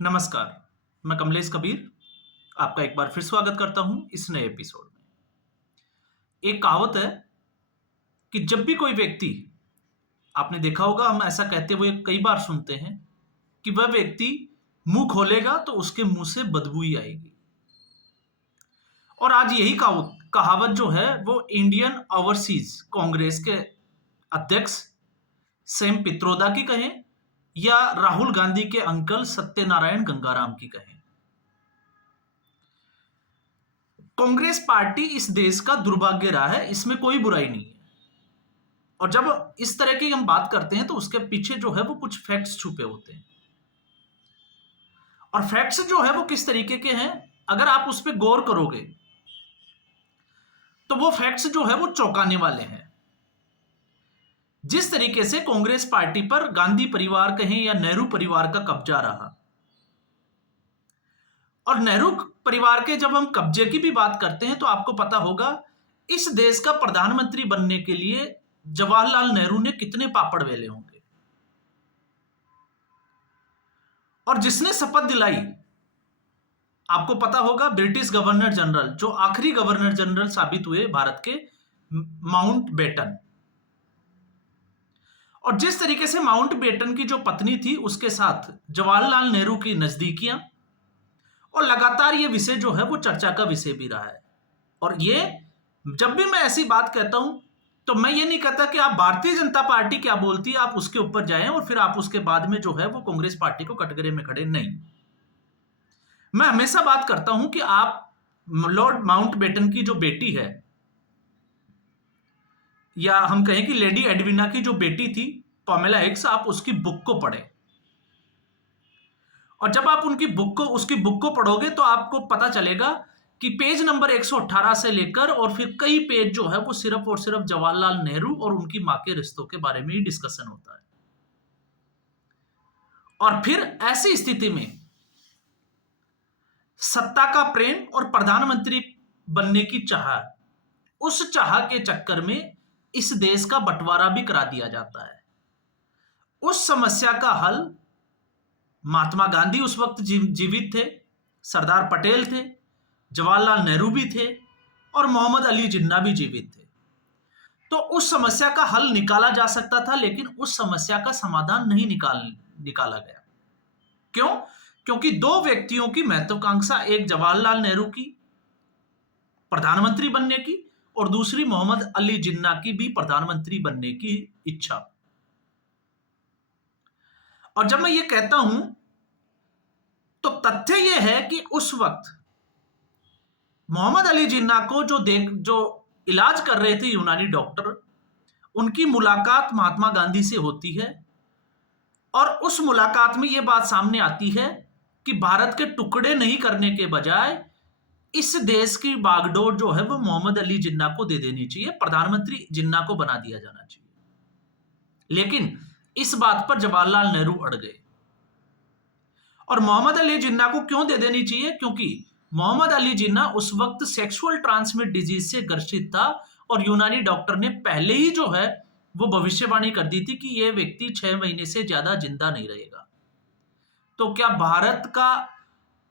नमस्कार, मैं कमलेश कबीर आपका एक बार फिर स्वागत करता हूं इस नए एपिसोड में। एक कहावत है कि जब भी कोई व्यक्ति, आपने देखा होगा हम ऐसा कहते हुए कई बार सुनते हैं कि वह व्यक्ति मुंह खोलेगा तो उसके मुंह से बदबू ही आएगी। और आज यही कहावत कहावत जो है वो इंडियन ओवरसीज कांग्रेस के अध्यक्ष सैम पित्रोदा की कहें या राहुल गांधी के अंकल सत्यनारायण गंगाराम की कहें, कांग्रेस पार्टी इस देश का दुर्भाग्य रहा है, इसमें कोई बुराई नहीं है। और जब इस तरह की हम बात करते हैं तो उसके पीछे जो है वो कुछ फैक्ट्स छुपे होते हैं। और फैक्ट्स जो है वो किस तरीके के हैं, अगर आप उस पर गौर करोगे तो वो फैक्ट्स जो है वो चौंकाने वाले हैं। जिस तरीके से कांग्रेस पार्टी पर गांधी परिवार कहें या नेहरू परिवार का कब्जा रहा, और नेहरू परिवार के जब हम कब्जे की भी बात करते हैं तो आपको पता होगा इस देश का प्रधानमंत्री बनने के लिए जवाहरलाल नेहरू ने कितने पापड़ बेले होंगे। और जिसने शपथ दिलाई, आपको पता होगा ब्रिटिश गवर्नर जनरल, जो आखिरी गवर्नर जनरल साबित हुए भारत के, माउंट बेटन। और जिस तरीके से माउंट बेटन की जो पत्नी थी उसके साथ जवाहरलाल नेहरू की नजदीकियां, और लगातार ये विषय जो है वो चर्चा का विषय भी रहा है। और ये जब भी मैं ऐसी बात कहता हूं तो मैं ये नहीं कहता कि आप भारतीय जनता पार्टी क्या बोलती है आप उसके ऊपर जाएं और फिर आप उसके बाद में जो है वो कांग्रेस पार्टी को कटघरे में खड़े, नहीं। मैं हमेशा बात करता हूं कि आप लॉर्ड माउंट बेटन की जो बेटी है, या हम कहें कि लेडी एडविना की जो बेटी थी पामेला हिक्स, आप उसकी बुक को पढ़ें। और जब आप उसकी बुक को पढ़ोगे तो आपको पता चलेगा कि पेज नंबर 118 से लेकर और फिर कई पेज जो है वो सिर्फ और सिर्फ जवाहरलाल नेहरू और उनकी मां के रिश्तों के बारे में ही डिस्कशन होता है। और फिर ऐसी स्थिति में सत्ता का प्रेम और प्रधानमंत्री बनने की चाह, उस चाह के चक्कर में इस देश का बंटवारा भी करा दिया जाता है। उस समस्या का हल महात्मा गांधी उस वक्त जीवित थे, सरदार पटेल थे, जवाहरलाल नेहरू भी थे और मोहम्मद अली जिन्ना भी जीवित थे। तो उस समस्या का हल निकाला जा सकता था, लेकिन उस समस्या का समाधान नहीं निकाला गया। क्यों? क्योंकि दो व्यक्तियों की महत्वाकांक्षा, एक जवाहरलाल नेहरू की प्रधानमंत्री बनने की और दूसरी मोहम्मद अली जिन्ना की भी प्रधानमंत्री बनने की इच्छा। और जब मैं ये कहता हूं तो तथ्य यह है कि उस वक्त मोहम्मद अली जिन्ना को जो इलाज कर रहे थे यूनानी डॉक्टर, उनकी मुलाकात महात्मा गांधी से होती है। और उस मुलाकात में यह बात सामने आती है कि भारत के टुकड़े नहीं करने के बजाय इस देश की बागडोर जो है वो मोहम्मद अली जिन्ना को दे देनी चाहिए, प्रधानमंत्री जिन्ना को बना दिया जाना चाहिए। लेकिन इस बात पर जवाहरलाल नेहरू अड़ गए। और मोहम्मद अली जिन्ना को क्यों दे देनी चाहिए? क्योंकि मोहम्मद अली जिन्ना उस वक्त सेक्सुअल ट्रांसमिट डिजीज से ग्रसित था और यूनानी डॉक्टर ने पहले ही जो है वो भविष्यवाणी कर दी थी कि यह व्यक्ति 6 महीने से ज्यादा जिंदा नहीं रहेगा। तो क्या भारत का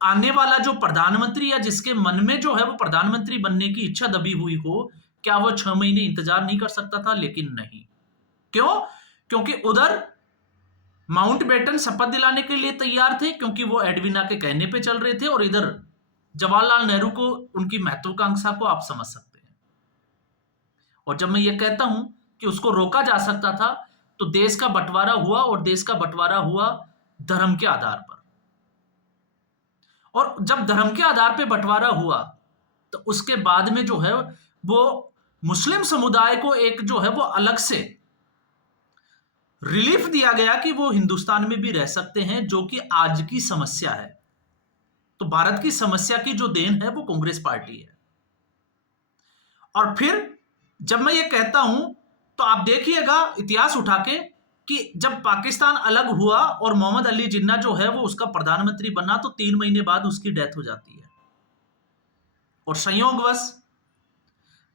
आने वाला जो प्रधानमंत्री या जिसके मन में जो है वो प्रधानमंत्री बनने की इच्छा दबी हुई हो, क्या वो 6 महीने इंतजार नहीं कर सकता था? लेकिन नहीं। क्यों? क्योंकि उधर माउंट बेटन शपथ दिलाने के लिए तैयार थे क्योंकि वो एडविना के कहने पे चल रहे थे, और इधर जवाहरलाल नेहरू को उनकी महत्वाकांक्षा को आप समझ सकते हैं। और जब मैं ये कहता हूं कि उसको रोका जा सकता था तो देश का बंटवारा हुआ, और देश का बंटवारा हुआ धर्म के आधार पर। और जब धर्म के आधार पर बंटवारा हुआ तो उसके बाद में जो है वो मुस्लिम समुदाय को एक जो है वो अलग से रिलीफ दिया गया कि वो हिंदुस्तान में भी रह सकते हैं, जो कि आज की समस्या है। तो भारत की समस्या की जो देन है वो कांग्रेस पार्टी है। और फिर जब मैं ये कहता हूं तो आप देखिएगा इतिहास उठा के कि जब पाकिस्तान अलग हुआ और मोहम्मद अली जिन्ना जो है वो उसका प्रधानमंत्री बना तो 3 महीने बाद उसकी डेथ हो जाती है। और संयोगवश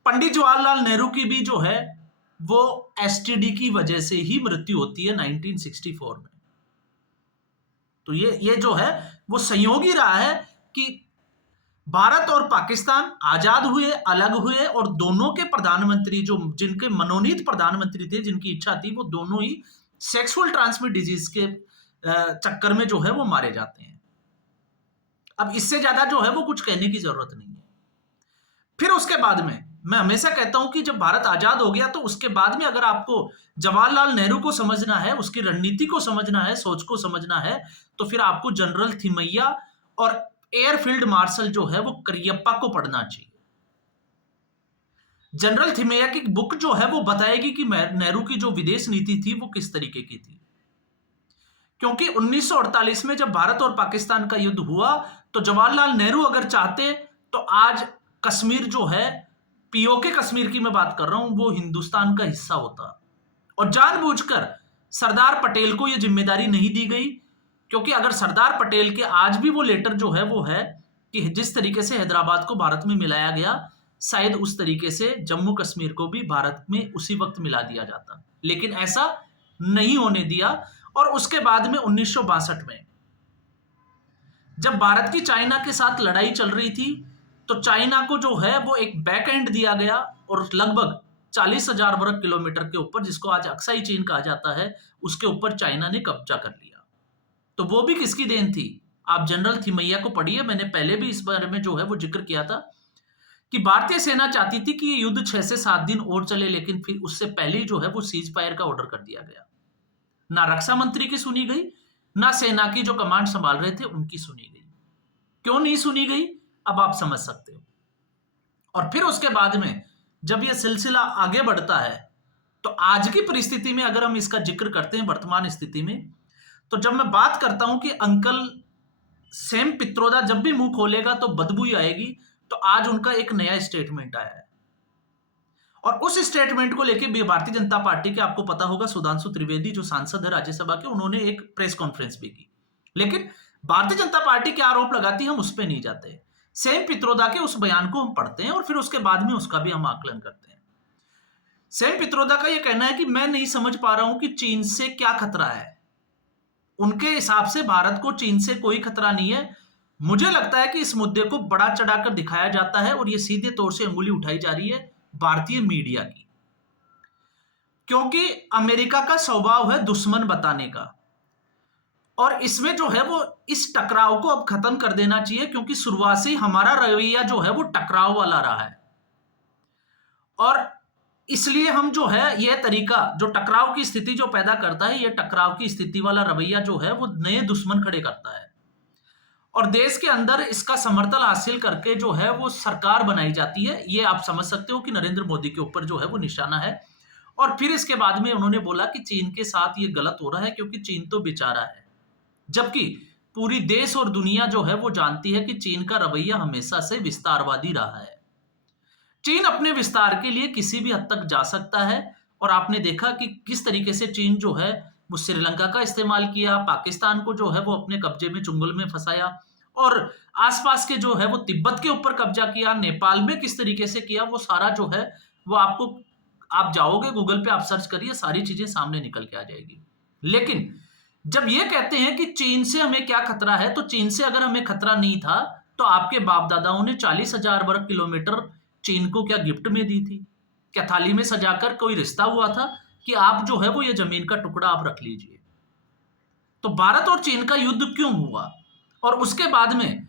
पंडित जवाहरलाल नेहरू की भी जो है वो एसटीडी की वजह से ही मृत्यु होती है 1964 में। तो ये जो है वो संयोग ही रहा है कि भारत और पाकिस्तान आजाद हुए, अलग हुए, और दोनों के प्रधानमंत्री, जो जिनके मनोनीत प्रधानमंत्री थे, जिनकी इच्छा थी, वो दोनों ही सेक्सुअल ट्रांसमिट डिजीज के चक्कर में जो है वो मारे जाते हैं। अब इससे ज्यादा जो है वो कुछ कहने की जरूरत नहीं है। फिर उसके बाद में मैं हमेशा कहता हूं कि जब भारत आजाद हो गया तो उसके बाद में अगर आपको जवाहरलाल नेहरू को समझना है, उसकी रणनीति को समझना है, सोच को समझना है, तो फिर आपको जनरल थिमैया और एयरफील्ड मार्शल जो है वो करियप्पा को पढ़ना चाहिए। जनरल थिमैया की बुक जो है वो बताएगी कि नेहरू की जो विदेश नीति थी वो किस तरीके की थी। क्योंकि 1948 में जब भारत और पाकिस्तान का युद्ध हुआ तो जवाहरलाल नेहरू अगर चाहते तो आज कश्मीर जो है, पीओके कश्मीर की मैं बात कर रहा हूं, वो हिंदुस्तान का हिस्सा होता। और जानबूझकर सरदार पटेल को यह जिम्मेदारी नहीं दी गई, क्योंकि अगर सरदार पटेल के आज भी वो लेटर जो है वो है कि जिस तरीके से हैदराबाद को भारत में मिलाया गया, शायद उस तरीके से जम्मू कश्मीर को भी भारत में उसी वक्त मिला दिया जाता, लेकिन ऐसा नहीं होने दिया। और उसके बाद में 1962 में जब भारत की चाइना के साथ लड़ाई चल रही थी तो चाइना को जो है वो एक बैक एंड दिया गया, और लगभग 40,000 वर्ग किलोमीटर के ऊपर, जिसको आज अक्साई चीन कहा जाता है, उसके ऊपर चाइना ने कब्जा कर लिया। तो वो भी किसकी देन थी? आप जनरल थिमैया को पढ़िए, मैंने पहले भी इस बारे में जो है वो जिक्र किया था कि भारतीय सेना चाहती थी कि ये युद्ध 6 से 7 दिन और चले, लेकिन फिर उससे पहले जो है वो सीज फायर का ऑर्डर कर दिया गया। ना रक्षा मंत्री की सुनी गई, ना सेना की जो कमांड संभाल रहे थे उनकी सुनी गई। क्यों नहीं सुनी गई, अब आप समझ सकते हो। और फिर उसके बाद में जब यह सिलसिला आगे बढ़ता है तो आज की परिस्थिति में अगर हम इसका जिक्र करते हैं वर्तमान स्थिति में, तो जब मैं बात करता हूं कि अंकल सैम पित्रोदा जब भी मुंह खोलेगा तो बदबू ही आएगी, तो आज उनका एक नया स्टेटमेंट आया है। और उस स्टेटमेंट को लेकर भी भारतीय जनता पार्टी के, आपको पता होगा, सुधांशु त्रिवेदी जो सांसद है राज्यसभा के, उन्होंने एक प्रेस कॉन्फ्रेंस भी की। लेकिन भारतीय जनता पार्टी के आरोप लगाती है, हम उस पर नहीं जाते। सैम पित्रोदा के उस बयान को हम पढ़ते हैं और फिर उसके बाद में उसका भी हम आकलन करते हैं। सैम पित्रोदा का यह कहना है कि मैं नहीं समझ पा रहा हूं कि चीन से क्या खतरा है। उनके हिसाब से भारत को चीन से कोई खतरा नहीं है। मुझे लगता है कि इस मुद्दे को बड़ा चढ़ाकर दिखाया जाता है और यह सीधे तौर से अंगुली उठाई जा रही है भारतीय मीडिया की, क्योंकि अमेरिका का स्वभाव है दुश्मन बताने का। और इसमें जो है वो इस टकराव को अब खत्म कर देना चाहिए, क्योंकि शुरुआत से हमारा रवैया जो है वो टकराव वाला रहा है। और इसलिए हम जो है यह तरीका जो टकराव की स्थिति जो पैदा करता है, यह टकराव की स्थिति वाला रवैया जो है वो नए दुश्मन खड़े करता है। और देश के अंदर इसका समर्थन हासिल करके जो है वो सरकार बनाई जाती है। ये आप समझ सकते हो कि नरेंद्र मोदी के ऊपर जो है वो निशाना है। और फिर इसके बाद में उन्होंने बोला कि चीन के साथ ये गलत हो रहा है, क्योंकि चीन तो बेचारा है, जबकि पूरी देश और दुनिया जो है वो जानती है कि चीन का रवैया हमेशा से विस्तारवादी रहा है। चीन अपने विस्तार के लिए किसी भी हद तक जा सकता है, और आपने देखा कि किस तरीके से चीन जो है वो श्रीलंका का इस्तेमाल किया, पाकिस्तान को जो है वो अपने कब्जे में, चुंगल में फंसाया, और आसपास के जो है वो तिब्बत के ऊपर कब्जा किया, नेपाल में किस तरीके से किया, वो सारा जो है वो आपको, आप जाओगे गूगल पे, आप सर्च करिए, सारी चीजें सामने निकल के आ जाएगी। लेकिन जब ये कहते हैं कि चीन से हमें क्या खतरा है, तो चीन से अगर हमें खतरा नहीं था तो आपके बाप दादाओं ने 40,000 वर्ग किलोमीटर चीन को क्या गिफ्ट में दी थी? क्या थाली में सजाकर कोई रिश्ता हुआ था कि आप जो है वो ये जमीन का टुकड़ा आप रख लीजिए? तो भारत और चीन का युद्ध क्यों हुआ? और उसके बाद में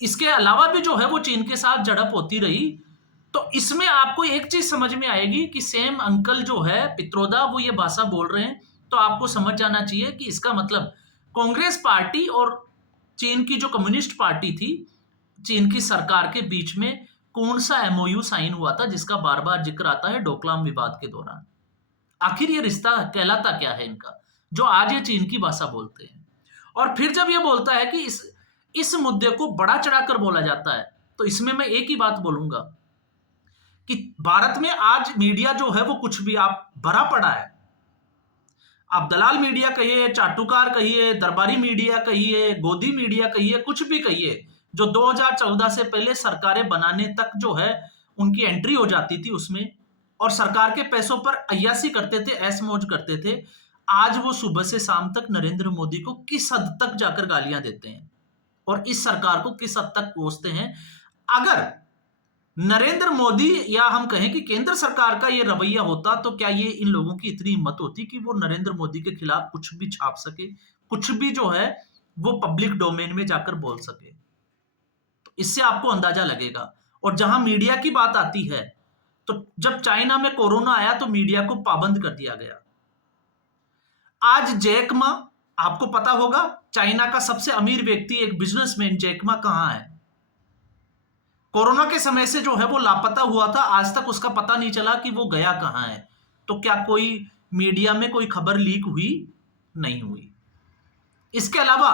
इसके अलावा भी जो है वो चीन के साथ झड़प होती रही। तो इसमें आपको एक चीज समझ में आएगी कि सेम अंकल जो है पित्रोदा वो ये भाषा बोल रहे हैं, तो आपको समझ जाना चाहिए कि इसका मतलब कांग्रेस पार्टी और चीन की जो कम्युनिस्ट पार्टी थी, चीन की सरकार के बीच में कौन सा एमओयू साइन हुआ था, जिसका बार बार जिक्र आता है डोकलाम विवाद के दौरान। आखिर ये रिश्ता कहलाता क्या है इनका, जो आज ये चीन की भाषा बोलते हैं। और फिर जब ये बोलता है कि इस मुद्दे को बड़ा चढ़ाकर बोला जाता है, तो इसमें मैं एक ही बात बोलूंगा कि भारत में आज मीडिया जो है वो कुछ भी आप भरा पड़ा है। आप दलाल मीडिया कहिए, चाटुकार कहिए, दरबारी मीडिया कहिए, गोदी मीडिया कहिए, कुछ भी कहिए, जो 2014 से पहले सरकारें बनाने तक जो है उनकी एंट्री हो जाती थी उसमें, और सरकार के पैसों पर अय्यासी करते थे, ऐश मौज करते थे। आज वो सुबह से शाम तक नरेंद्र मोदी को किस हद तक जाकर गालियां देते हैं और इस सरकार को किस हद तक कोसते हैं। अगर नरेंद्र मोदी या हम कहें कि केंद्र सरकार का ये रवैया होता तो क्या ये इन लोगों की इतनी हिम्मत होती कि वो नरेंद्र मोदी के खिलाफ कुछ भी छाप सके, कुछ भी जो है वो पब्लिक डोमेन में जाकर बोल सके। तो इससे आपको अंदाजा लगेगा। और जहां मीडिया की बात आती है, तो जब चाइना में कोरोना आया तो मीडिया को पाबंद कर दिया गया। आज जैक मा, आपको पता होगा, चाइना का सबसे अमीर व्यक्ति, एक बिजनेसमैन, जैक मा कहां है? कोरोना के समय से जो है वो लापता हुआ था, आज तक उसका पता नहीं चला कि वो गया कहां है। तो क्या कोई मीडिया में कोई खबर लीक हुई? नहीं हुई। इसके अलावा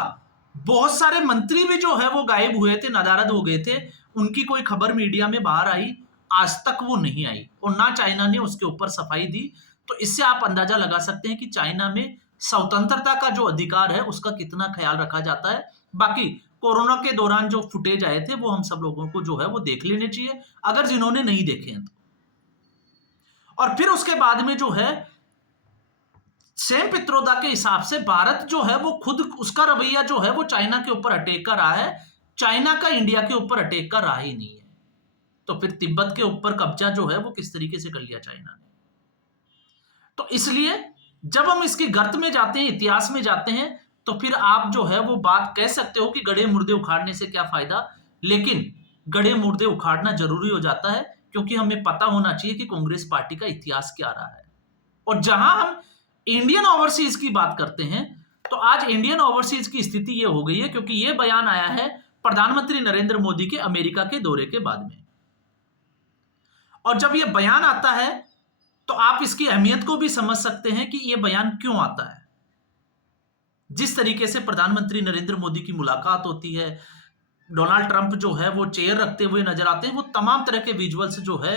बहुत सारे मंत्री भी जो है वो गायब हुए थे, नदारद हो गए थे, उनकी कोई खबर मीडिया में बाहर आई? आज तक वो नहीं आई और ना चाइना ने उसके ऊपर सफाई दी। तो इससे आप अंदाजा लगा सकते हैं कि चाइना में स्वतंत्रता का जो अधिकार है उसका कितना ख्याल रखा जाता है। बाकी कोरोना के दौरान जो फुटेज आए थे वो हम सब लोगों को जो है वो देख लेने चाहिए, अगर जिन्होंने नहीं देखे हैं तो। और फिर उसके बाद में जो है सेम पित्रोदा के हिसाब से भारत जो है वो खुद, उसका रवैया जो है वो चाइना के ऊपर अटैक कर रहा है, चाइना का इंडिया के ऊपर अटैक कर रहा ही नहीं है। तो फिर तिब्बत के ऊपर कब्जा जो है वो किस तरीके से कर लिया चाइना ने। तो इसलिए जब हम इसकी गर्त में जाते हैं, इतिहास में जाते हैं, तो फिर आप जो है वो बात कह सकते हो कि गड़े मुर्दे उखाड़ने से क्या फायदा, लेकिन गड़े मुर्दे उखाड़ना जरूरी हो जाता है, क्योंकि हमें पता होना चाहिए कि कांग्रेस पार्टी का इतिहास क्या रहा है। और जहां हम इंडियन ओवरसीज की बात करते हैं, तो आज इंडियन ओवरसीज की स्थिति यह हो गई है, क्योंकि यह बयान आया है प्रधानमंत्री नरेंद्र मोदी के अमेरिका के दौरे के बाद में। और जब यह बयान आता है तो आप इसकी अहमियत को भी समझ सकते हैं कि यह बयान क्यों आता है। जिस तरीके से प्रधानमंत्री नरेंद्र मोदी की मुलाकात होती है, डोनाल्ड ट्रंप जो है वो चेयर रखते हुए नजर आते हैं, वो तमाम तरह के विजुअल्स जो है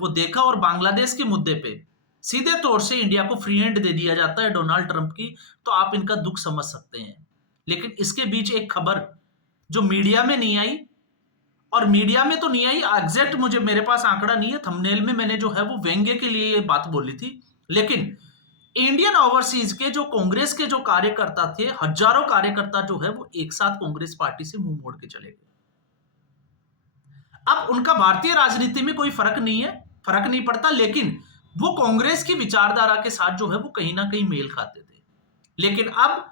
वो देखा। और बांग्लादेश के मुद्दे पे सीधे तौर से इंडिया को फ्री हैंड दे दिया जाता है डोनाल्ड ट्रंप की, तो आप इनका दुख समझ सकते हैं। लेकिन इसके बीच एक खबर जो मीडिया में नहीं आई, और मीडिया में तो नहीं आई, एग्जैक्ट मुझे मेरे पास आंकड़ा नहीं है, थंबनेल में मैंने जो है वो व्यंग्य के लिए ये बात बोली थी, लेकिन इंडियन ओवरसीज के जो कांग्रेस के जो कार्यकर्ता थे, हजारों कार्यकर्ता जो है वो एक साथ कांग्रेस पार्टी से मुंह मोड़ के चले गए। अब उनका भारतीय राजनीति में कोई फर्क नहीं है, फर्क नहीं पड़ता, लेकिन वो कांग्रेस की विचारधारा के साथ जो है वो कहीं ना कहीं मेल खाते थे। लेकिन अब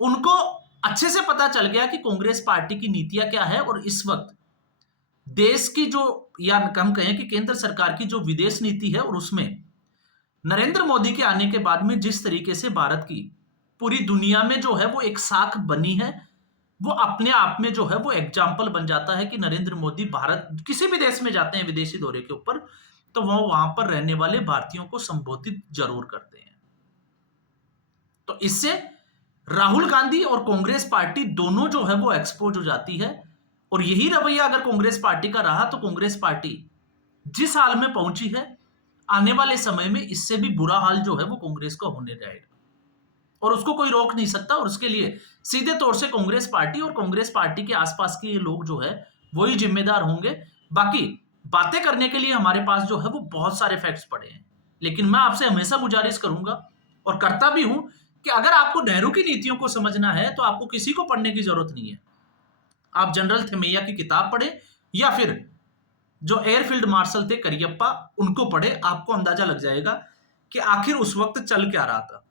उनको अच्छे से पता चल गया कि कांग्रेस पार्टी की नीतियां क्या है, और इस वक्त देश की जो, या हम कहें कि केंद्र सरकार की जो विदेश नीति है, और उसमें नरेंद्र मोदी के आने के बाद में जिस तरीके से भारत की पूरी दुनिया में जो है वो एक साख बनी है, वो अपने आप में जो है वो एग्जाम्पल बन जाता है कि नरेंद्र मोदी भारत किसी भी देश में जाते हैं विदेशी दौरे के ऊपर, तो वो वहां पर रहने वाले भारतीयों को संबोधित जरूर करते हैं। तो इससे राहुल गांधी और कांग्रेस पार्टी दोनों जो है वो एक्सपोज हो जाती है। और यही रवैया अगर कांग्रेस पार्टी का रहा तो कांग्रेस पार्टी जिस हाल में पहुंची है, आने वाले समय में इससे भी बुरा हाल जो है वो कांग्रेस का होने जाएगा, और उसको कोई रोक नहीं सकता। और उसके लिए सीधे तौर से कांग्रेस पार्टी और कांग्रेस पार्टी के आसपास के लोग जो है वही जिम्मेदार होंगे। बाकी बातें करने के लिए हमारे पास जो है वो बहुत सारे फैक्ट्स पड़े हैं, लेकिन मैं आपसे हमेशा गुजारिश करूंगा और करता भी हूं कि अगर आपको नेहरू की नीतियों को समझना है तो आपको किसी को पढ़ने की जरूरत नहीं है। आप जनरल थिमैया की किताब पढ़ें, या फिर जो एयरफील्ड मार्शल थे करियप्पा, उनको पढ़े, आपको अंदाजा लग जाएगा कि आखिर उस वक्त चल क्या रहा था।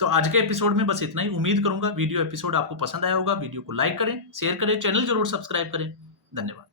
तो आज के एपिसोड में बस इतना ही। उम्मीद करूंगा वीडियो एपिसोड आपको पसंद आया होगा। वीडियो को लाइक करें, शेयर करें, चैनल जरूर सब्सक्राइब करें। धन्यवाद।